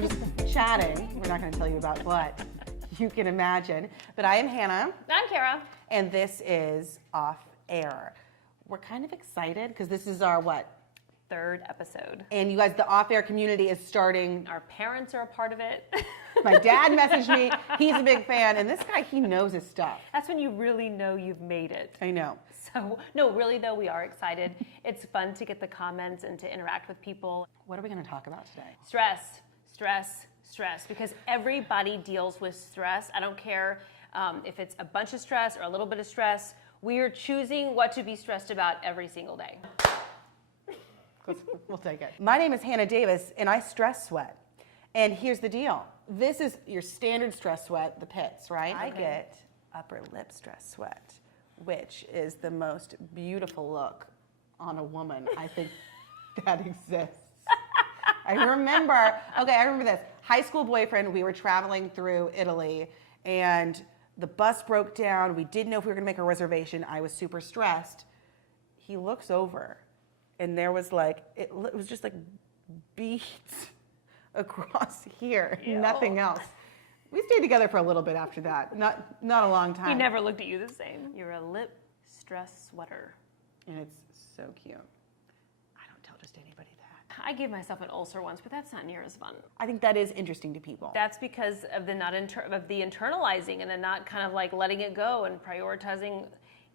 were just chatting. We're not going to tell you about what you can imagine. But I am Hannah. I'm Kara. And this is Off Air. We're kind of excited because this is our what? Third episode. And you guys, the Off Air community is starting. Our parents are a part of it. My dad messaged me. He's a big fan. And this guy, he knows his stuff. That's when you really know you've made it. I know. So, no, really though, we are excited. It's fun to get the comments and to interact with people. What are we going to talk about today? Stress, stress, stress. Because everybody deals with stress. I don't care if it's a bunch of stress or a little bit of stress. We are choosing what to be stressed about every single day. We'll take it. My name is Hannah Davis, and I stress sweat. And here's the deal. This is your standard stress sweat, the pits, right? I get upper lip stress sweat, which is the most beautiful look on a woman I think that exists. I remember this. High school boyfriend, we were traveling through Italy, and the bus broke down. We didn't know if we were going to make a reservation. I was super stressed. He looks over. And there was like, it was just like beads across here, Ew. Nothing else. We stayed together for a little bit after that, not a long time. He never looked at you the same. You're a lip stress sweater. And it's so cute. I don't tell just anybody that. I gave myself an ulcer once, but that's not near as fun. I think that is interesting to people. That's because of the internalizing and the not kind of like letting it go and prioritizing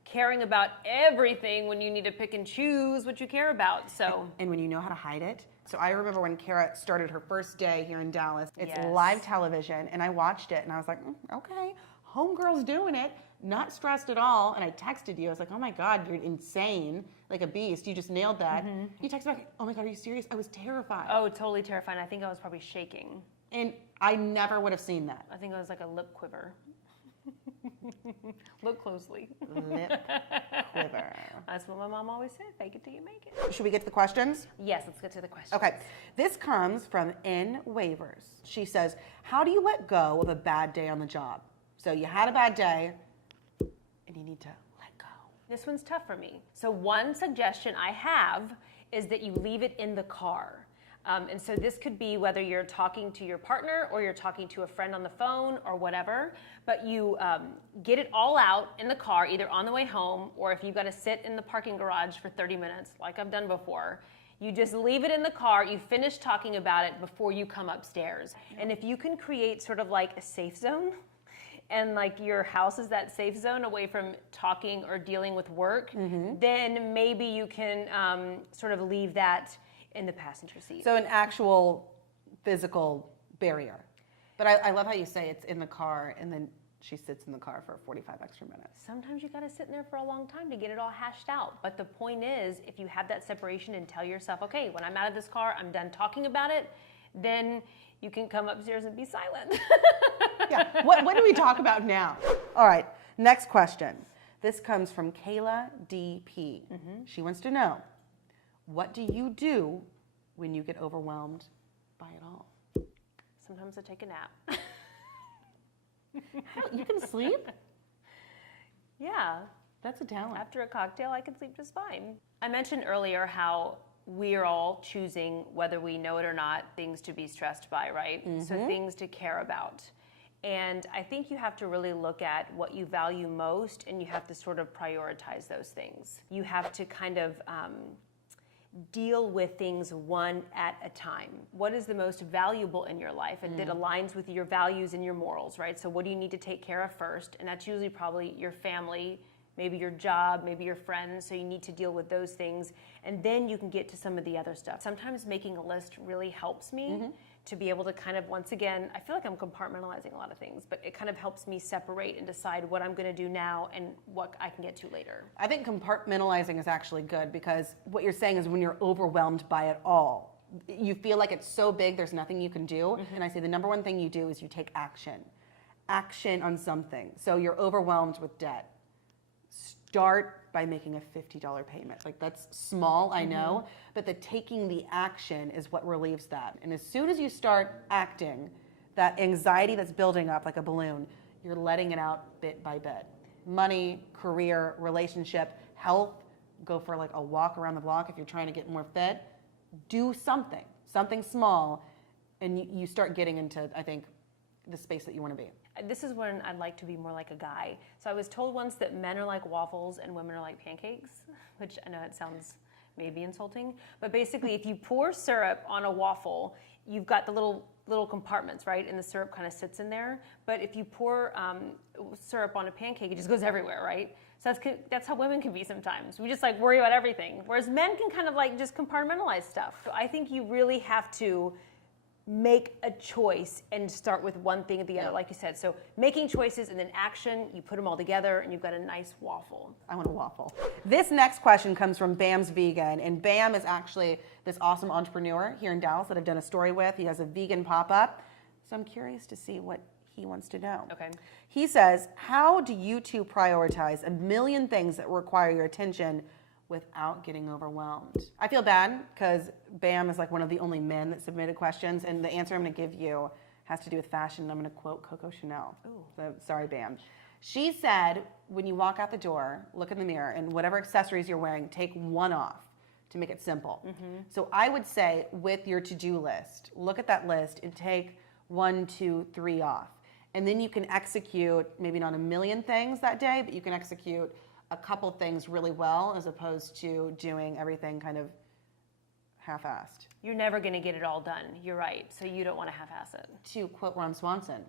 caring about everything when you need to pick and choose what you care about. So and when you know how to hide it. So I remember when Kara started her first day here in Dallas, it's Yes. live television, and I watched it, and I was like, okay, homegirl's doing it, not stressed at all. And I texted you, I was like, oh my God, you're insane, like a beast, you just nailed that. Mm-hmm. You texted back, oh my God, are you serious? I was terrified. Oh, totally terrifying. I think I was probably shaking. And I never would have seen that. I think it was like a lip quiver. Look closely. Lip quiver. That's what my mom always said. Fake it till you make it. Should we get to the questions? Yes, let's get to the questions. Okay. This comes from N Waivers. She says, how do you let go of a bad day on the job? So you had a bad day and you need to let go. This one's tough for me. So one suggestion I have is that you leave it in the car. And so this could be whether you're talking to your partner or you're talking to a friend on the phone or whatever, but you get it all out in the car, either on the way home or if you've got to sit in the parking garage for 30 minutes, like I've done before, you just leave it in the car, you finish talking about it before you come upstairs. And if you can create sort of like a safe zone, and like your house is that safe zone away from talking or dealing with work, then maybe you can sort of leave that in the passenger seat. So an actual physical barrier. But I love how you say it's in the car and then she sits in the car for 45 extra minutes. Sometimes you gotta sit in there for a long time to get it all hashed out. But the point is, if you have that separation and tell yourself, okay, when I'm out of this car, I'm done talking about it, then you can come upstairs and be silent. Yeah, what do we talk about now? All right, next question. This comes from Kayla DP. She wants to know, what do you do when you get overwhelmed by it all? Sometimes I take a nap. You can sleep? Yeah. That's a talent. After a cocktail, I can sleep just fine. I mentioned earlier how we're all choosing, whether we know it or not, things to be stressed by, right? So things to care about. And I think you have to really look at what you value most and you have to sort of prioritize those things. You have to kind of deal with things one at a time. What is the most valuable in your life and that aligns with your values and your morals, right? So what do you need to take care of first? And that's usually probably your family, maybe your job, maybe your friends. So you need to deal with those things. And then you can get to some of the other stuff. Sometimes making a list really helps me to be able to kind of, once again, I feel like I'm compartmentalizing a lot of things, but it kind of helps me separate and decide what I'm gonna do now and what I can get to later. I think compartmentalizing is actually good because what you're saying is when you're overwhelmed by it all, you feel like it's so big, there's nothing you can do. And I say the number one thing you do is you take action. Action on something. So you're overwhelmed with debt. Start by making a $50 payment. Like that's small, I know, but the taking the action is what relieves that. And as soon as you start acting, that anxiety that's building up like a balloon, you're letting it out bit by bit. Money, career, relationship, health, go for like a walk around the block if you're trying to get more fit. Do something small, and you start getting into, I think, the space that you want to be. This is when I'd like to be more like a guy. So I was told once that men are like waffles and women are like pancakes, which I know it sounds maybe insulting, but basically if you pour syrup on a waffle, you've got the little compartments, right? And the syrup kind of sits in there. But if you pour syrup on a pancake, it just goes everywhere, right? So that's how women can be sometimes. We just like worry about everything. Whereas men can kind of like just compartmentalize stuff. So I think you really have to make a choice and start with one thing at the other, like you said. So making choices and then action, you put them all together and you've got a nice waffle. I want a waffle. This next question comes from Bam's Vegan, and Bam is actually this awesome entrepreneur here in Dallas that I've done a story with. He has a vegan pop-up. So I'm curious to see what he wants to know. Okay. He says, how do you two prioritize a million things that require your attention without getting overwhelmed? I feel bad because Bam is like one of the only men that submitted questions, and the answer I'm going to give you has to do with fashion. I'm going to quote Coco Chanel. So, sorry, Bam. She said, when you walk out the door, look in the mirror, and whatever accessories you're wearing, take one off to make it simple. So I would say with your to-do list, look at that list and take 1, 2, 3 off. And then you can execute, maybe not a million things that day, but you can execute a couple things really well as opposed to doing everything kind of half-assed. You're never going to get it all done. You're right. So you don't want to half-ass it. To quote Ron Swanson,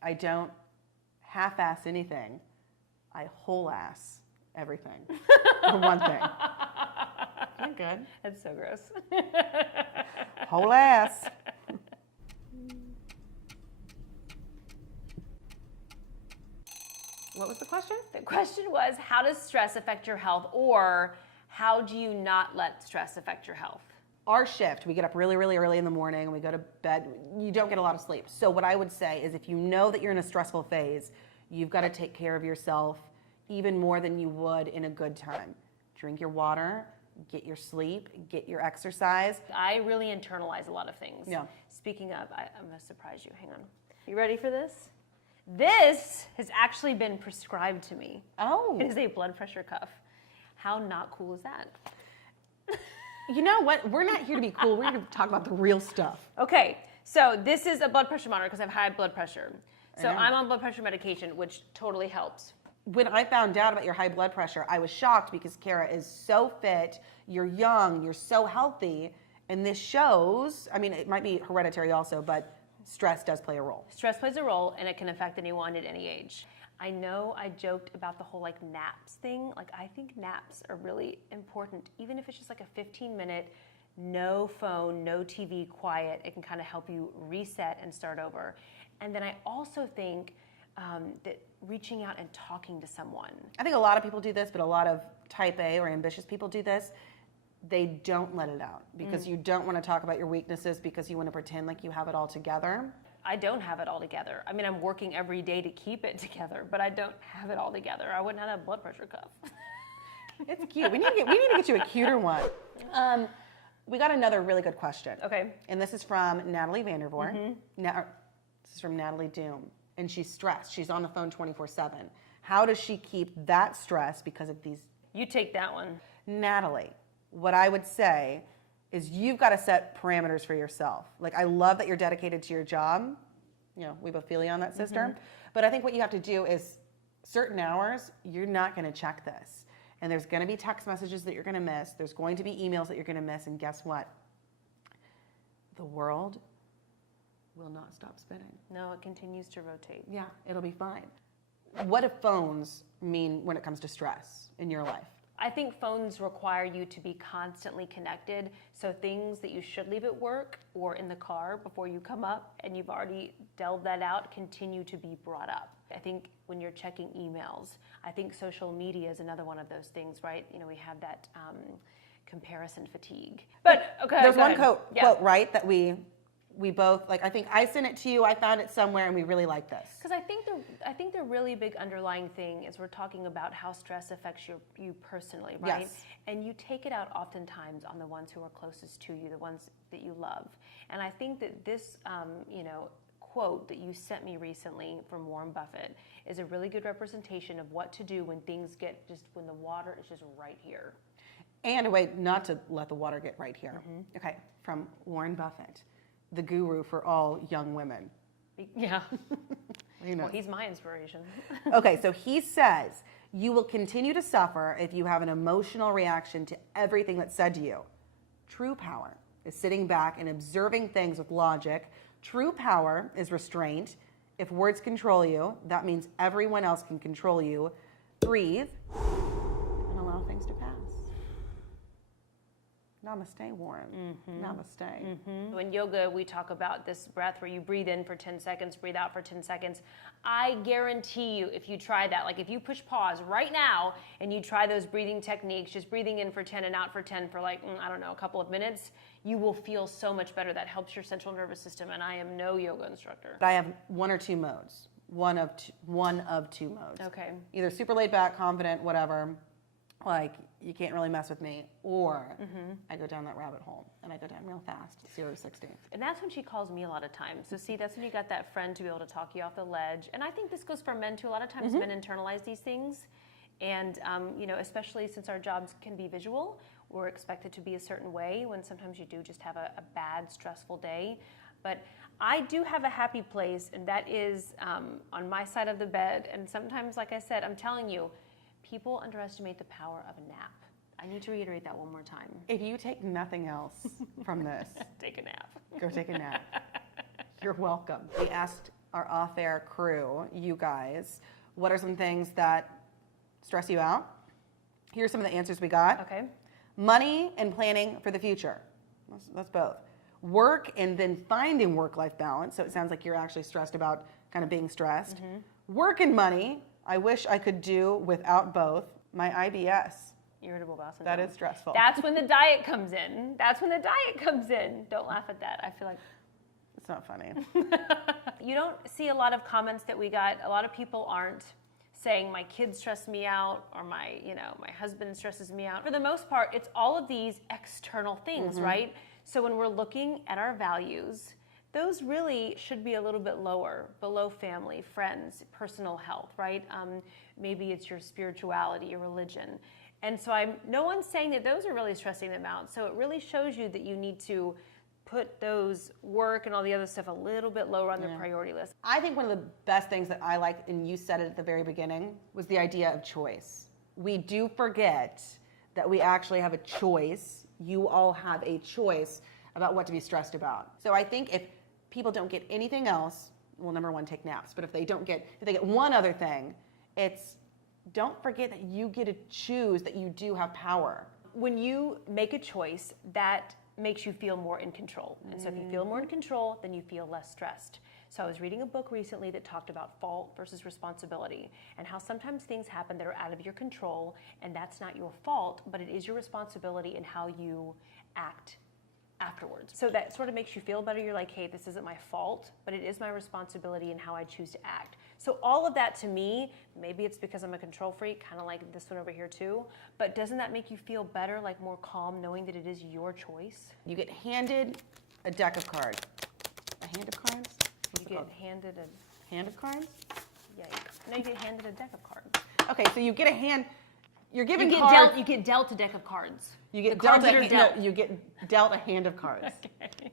I don't half-ass anything. I whole-ass everything. For one thing. You're good. That's so gross. Whole ass. What was the question? The question was, how does stress affect your health, or how do you not let stress affect your health? Our shift, we get up really, really early in the morning and we go to bed. You don't get a lot of sleep. So what I would say is if you know that you're in a stressful phase, you've got to take care of yourself even more than you would in a good time. Drink your water, get your sleep, get your exercise. I really internalize a lot of things. Yeah. Speaking of, I'm going to surprise you. Hang on. You ready for this? This has actually been prescribed to me. Oh. It is a blood pressure cuff. How not cool is that? You know what? We're not here to be cool. We're here to talk about the real stuff. Okay, so this is a blood pressure monitor because I have high blood pressure. So Yeah. I'm on blood pressure medication, which totally helps. When I found out about your high blood pressure, I was shocked because Kara is so fit, you're young, you're so healthy, and this shows, I mean, it might be hereditary also, but stress does play a role. Stress plays a role, and it can affect anyone at any age. I know I joked about the whole like naps thing. Like I think naps are really important, even if it's just like a 15-minute, no phone, no TV, quiet. It can kind of help you reset and start over. And then I also think that reaching out and talking to someone. I think a lot of people do this, but a lot of type A or ambitious people do this. They don't let it out because you don't want to talk about your weaknesses because you want to pretend like you have it all together. I don't have it all together. I mean, I'm working every day to keep it together, but I don't have it all together. I wouldn't have that blood pressure cuff. It's cute. We need to get you a cuter one. We got another really good question. Okay. And this is from Natalie Vandervoort. This is from Natalie Doom. And she's stressed. She's on the phone 24/7. How does she keep that stress because of these? You take that one. Natalie, what I would say is you've got to set parameters for yourself. Like, I love that you're dedicated to your job. You know, we both feel you on that, sister. But I think what you have to do is certain hours, you're not going to check this. And there's going to be text messages that you're going to miss. There's going to be emails that you're going to miss. And guess what? The world will not stop spinning. No, it continues to rotate. Yeah, it'll be fine. What do phones mean when it comes to stress in your life? I think phones require you to be constantly connected. So things that you should leave at work or in the car before you come up and you've already delved that out continue to be brought up. I think when you're checking emails, I think social media is another one of those things, right? You know, we have that comparison fatigue. But okay, There's go one ahead. quote, right, that we both, like, I think I sent it to you, I found it somewhere, and we really like this. Because I think the really big underlying thing is we're talking about how stress affects you personally, right? Yes. And you take it out oftentimes on the ones who are closest to you, the ones that you love. And I think that this, quote that you sent me recently from Warren Buffett is a really good representation of what to do when things get when the water is just right here. And a way not to let the water get right here. Okay, from Warren Buffett. the guru for all young women. Yeah. You know. Well, he's my inspiration. Okay, so he says, you will continue to suffer if you have an emotional reaction to everything that's said to you. True power is sitting back and observing things with logic. True power is restraint. If words control you, that means everyone else can control you. Breathe and allow things to pass. Namaste, Warren. Namaste. In yoga, we talk about this breath where you breathe in for 10 seconds, breathe out for 10 seconds. I guarantee you, if you try that, like if you push pause right now and you try those breathing techniques, just breathing in for 10 and out for 10 for like, I don't know, a couple of minutes, you will feel so much better. That helps your central nervous system, and I am no yoga instructor. I have one or two modes. One of two modes. Okay. Either super laid back, confident, whatever, like you can't really mess with me, or I go down that rabbit hole and I go down real fast, 0 to 60. And that's when she calls me a lot of times. So see, that's when you got that friend to be able to talk you off the ledge. And I think this goes for men too. A lot of times men internalize these things. And, especially since our jobs can be visual, we're expected to be a certain way when sometimes you do just have a bad, stressful day. But I do have a happy place, and that is on my side of the bed. And sometimes, like I said, I'm telling you, people underestimate the power of a nap. I need to reiterate that one more time. If you take nothing else from this, Take a nap. go take a nap. You're welcome. We asked our off-air crew, you guys, what are some things that stress you out? Here's some of the answers we got. Okay. Money and planning for the future. That's both. Work and then finding work-life balance. So it sounds like you're actually stressed about kind of being stressed. Work and money. I wish I could do without both. My IBS. Irritable bowel syndrome. That is stressful. That's when the diet comes in. That's when the diet comes in. Don't laugh at that. I feel like It's not funny. you don't see a lot of comments that we got. A lot of people aren't saying my kids stress me out or my husband stresses me out. For the most part, it's all of these external things, right? So when we're looking at our values, those really should be a little bit lower, below family, friends, personal health, right? Maybe it's your spirituality, your religion. And so no one's saying that those are really stressing them out. So it really shows you that you need to put those work and all the other stuff a little bit lower on the priority list. I think one of the best things that I liked, and you said it at the very beginning, was the idea of choice. We do forget that we actually have a choice. You all have a choice about what to be stressed about. So I think if people don't get anything else, well, number one, take naps. But if they get one other thing, it's don't forget that you get to choose, that you do have power. When you make a choice, that makes you feel more in control. And so if you feel more in control, then you feel less stressed. So I was reading a book recently that talked about fault versus responsibility and how sometimes things happen that are out of your control, and that's not your fault, but it is your responsibility in how you act afterwards. So that sort of makes you feel better. You're like, hey, this isn't my fault, but it is my responsibility in how I choose to act. So all of that to me, maybe it's because I'm a control freak, kind of like this one over here too, but doesn't that make you feel better, like more calm, knowing that it is your choice? You get handed a deck of cards. A hand of cards? You get handed a, Hand of cards? yeah, no, you get handed a deck of cards. Okay, so you get a hand. You're given You cards. get dealt a deck of cards. You get The cards dealt that a are dealt. No, you get dealt a hand of cards. Okay.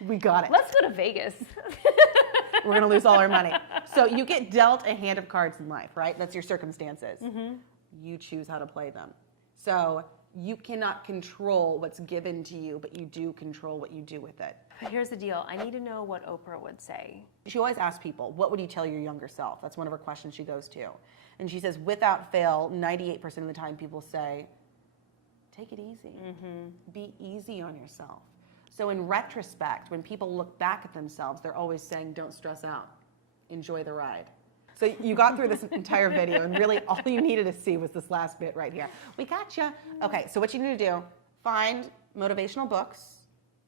We got it. Let's go to Vegas. We're gonna lose all our money. So you get dealt a hand of cards in life, right? That's your circumstances. You choose how to play them. So you cannot control what's given to you, but you do control what you do with it. But here's the deal. I need to know what Oprah would say. She always asks people, what would you tell your younger self? That's one of her questions she goes to. And she says, without fail, 98% of the time people say, take it easy. Be easy on yourself. So in retrospect, when people look back at themselves, they're always saying, don't stress out. Enjoy the ride. So you got through this entire video, and really all you needed to see was this last bit right here. We got you. Okay, so what you need to do, find motivational books,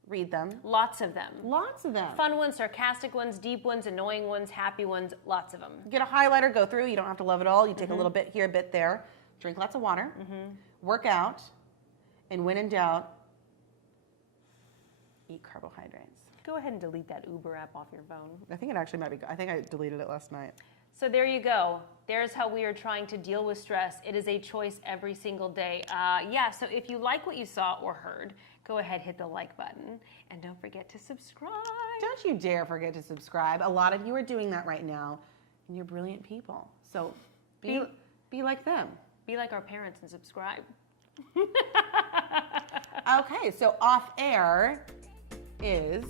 read them. Lots of them. Lots of them. Fun ones, sarcastic ones, deep ones, annoying ones, happy ones, lots of them. Get a highlighter, go through. You don't have to love it all. You take a little bit here, a bit there. Drink lots of water. Work out. And when in doubt, eat carbohydrates. Go ahead and delete that Uber app off your phone. I think it actually might be. I think I deleted it last night. So there you go. There's how we are trying to deal with stress. It is a choice every single day. Yeah, so if you like what you saw or heard, go ahead, hit the like button, and don't forget to subscribe. Don't you dare forget to subscribe. A lot of you are doing that right now, and you're brilliant people. So be like them. Be like our parents and subscribe. Okay, so off air is